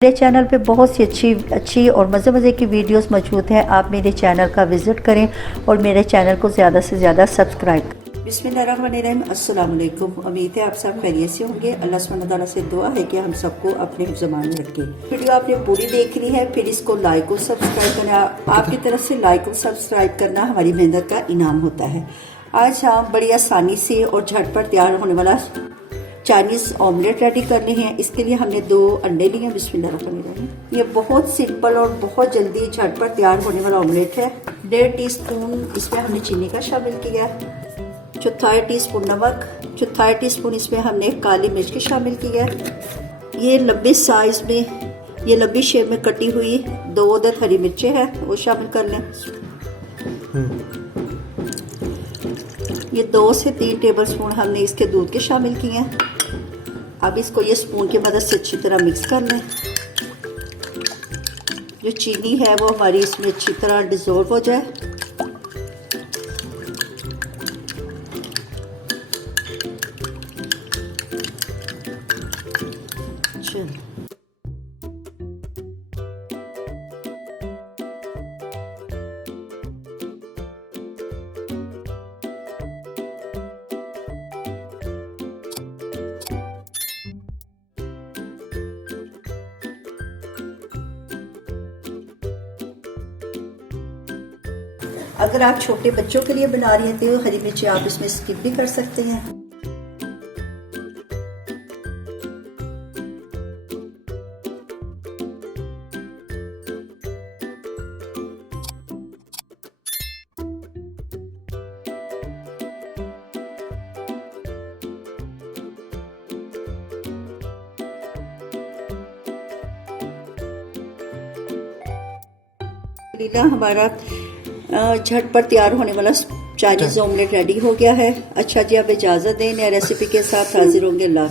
मेरे चैनल पे बहुत सी अच्छी और मज़े की वीडियोस मौजूद हैं। आप मेरे चैनल का विज़िट करें और मेरे चैनल को ज़्यादा से ज़्यादा सब्सक्राइब करें। बिस्मिल्लाहिर्रहमानिर्रहीम, अस्सलाम वालेकुम। उम्मीद है आप सब खैरियत से होंगे। अल्लाह सुब्हानहू तआला से दुआ है कि हम सबको अपने ज़मान में रखे। वीडियो आपने पूरी देखनी है, फिर इसको लाइक और सब्सक्राइब करना। आपकी तरफ से लाइक और सब्सक्राइब करना हमारी मेहनत का इनाम होता है। आज हम बड़ी आसानी से और झटपट तैयार होने वाला चाइनीज़ ऑमलेट रेडी कर रहे हैं। इसके लिए हमने 2 अंडे लिए हैं। बिस्मिल्लाहिर्रहमानिर्रहीम। ये बहुत सिंपल और बहुत जल्दी झटपट तैयार होने वाला ऑमलेट है। 1.5 टीस्पून इसमें हमने चीनी का शामिल किया, 1/4 टीस्पून नमक, 1/4 टीस्पून इसमें हमने काली मिर्च की शामिल किया। ये लंबे साइज में, ये लंबी शेप में कटी हुई 2 अदद हरी मिर्चें हैं, वो शामिल कर लें। ये 2 से 3 टेबलस्पून हमने इसके दूध के शामिल किए हैं। अब इसको ये स्पून की मदद से अच्छी तरह मिक्स कर लें। जो चीनी है वो हमारी इसमें अच्छी तरह डिज़ोल्व हो जाए। अगर आप छोटे बच्चों के लिए बना रही हैं तो हरी मिर्ची आप इसमें स्किप भी कर सकते हैं। हमारा झटपट तैयार होने वाला चाइनीज़ ऑमलेट रेडी हो गया है। अच्छा जी, आप इजाज़त दें, नई रेसिपी के साथ हाजिर होंगे। अल्लाह।